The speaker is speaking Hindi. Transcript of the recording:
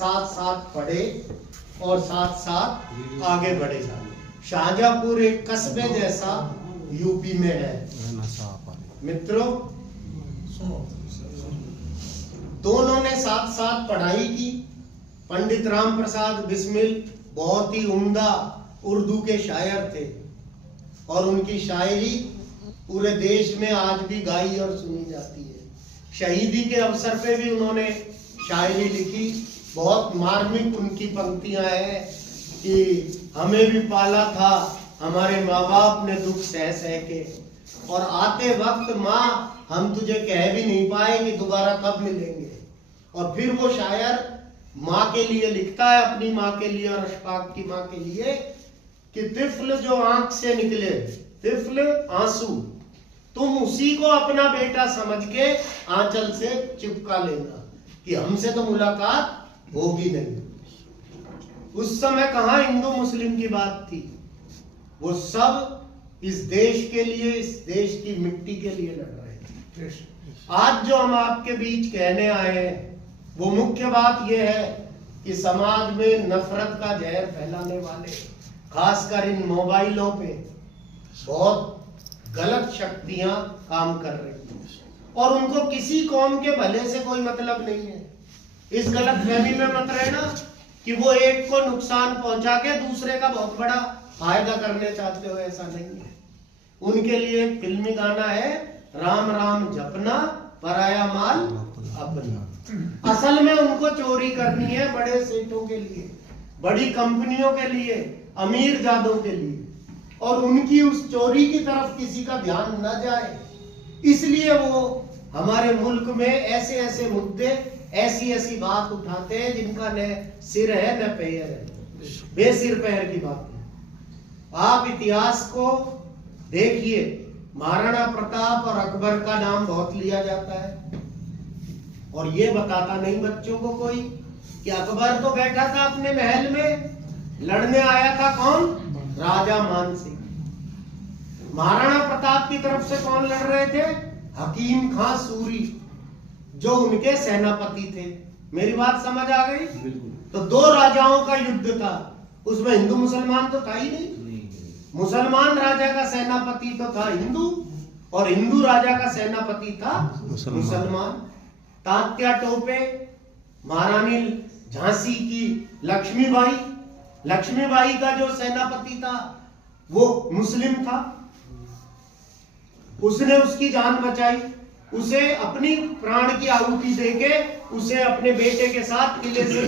साथ साथ पढ़े और साथ साथ आगे बढ़े। शाहजहांपुर एक कस्बे जैसा यूपी में है। मित्रों, दोनों ने साथ साथ पढ़ाई की। पंडित राम प्रसाद बिस्मिल बहुत ही उम्दा उर्दू के शायर थे और उनकी शायरी पूरे देश में आज भी गाई और सुनी जाती है। शहीदी के अवसर पे भी उन्होंने शायरी लिखी। बहुत मार्मिक उनकी पंक्तियां हैं कि हमें भी पाला था हमारे माँ बाप ने दुख सह सह के, और आते वक्त माँ हम तुझे कह भी नहीं पाए कि दोबारा कब मिलेंगे। और फिर वो शायर माँ के लिए लिखता है, अपनी माँ के लिए और अशफाक की माँ के लिए, कि तिफल जो आंख से निकले, तिफल आंसू, तुम उसी को अपना बेटा समझ के आंचल से चिपका लेना कि हमसे तो मुलाकात होगी नहीं। उस समय कहाँ हिंदू मुस्लिम की बात थी, वो सब इस देश के लिए, इस देश की मिट्टी के लिए लड़ रहे थे। आज जो हम आपके बीच कहने आए हैं वो मुख्य बात यह है कि समाज में नफरत का जहर फैलाने वाले, खासकर इन मोबाइलों पे बहुत गलत शक्तियां काम कर रही हैं और उनको किसी कौम के भले से कोई मतलब नहीं है। इस गलत फहमी में मत रहना कि वो एक को नुकसान पहुंचा के दूसरे का बहुत बड़ा फायदा करने चाहते हो, ऐसा नहीं है। उनके लिए एक फिल्मी गाना है, राम राम जपना पराया माल अपना। असल में उनको चोरी करनी है बड़े सेठों के लिए, बड़ी कंपनियों के लिए, अमीर जादों के लिए, और उनकी उस चोरी की तरफ किसी का ध्यान न जाए। इसलिए वो हमारे मुल्क में ऐसे ऐसे मुद्दे, ऐसी ऐसी बात उठाते हैं जिनका न सिर है न पैर है, बेसिर पैर की बात है। आप इतिहास को देखिए, महाराणा प्रताप और अकबर का नाम बहुत लिया जाता है और ये बताता नहीं बच्चों को कोई कि अकबर तो बैठा था अपने महल में, लड़ने आया था कौन? राजा मान सिंह। महाराणा प्रताप की तरफ से कौन लड़ रहे थे? हकीम खां सूरी, जो उनके सेनापति थे। मेरी बात समझ आ गई? तो दो राजाओं का युद्ध था, उसमें हिंदू मुसलमान तो था ही नहीं। मुसलमान राजा का सेनापति तो था हिंदू और हिंदू राजा का सेनापति था मुसलमान। तात्या टोपे, महारानी झांसी की लक्ष्मीबाई, लक्ष्मीबाई का जो सेनापति था वो मुस्लिम था, उसने उसकी जान बचाई, उसे अपनी प्राण की आहुति देके उसे अपने बेटे के साथ किले से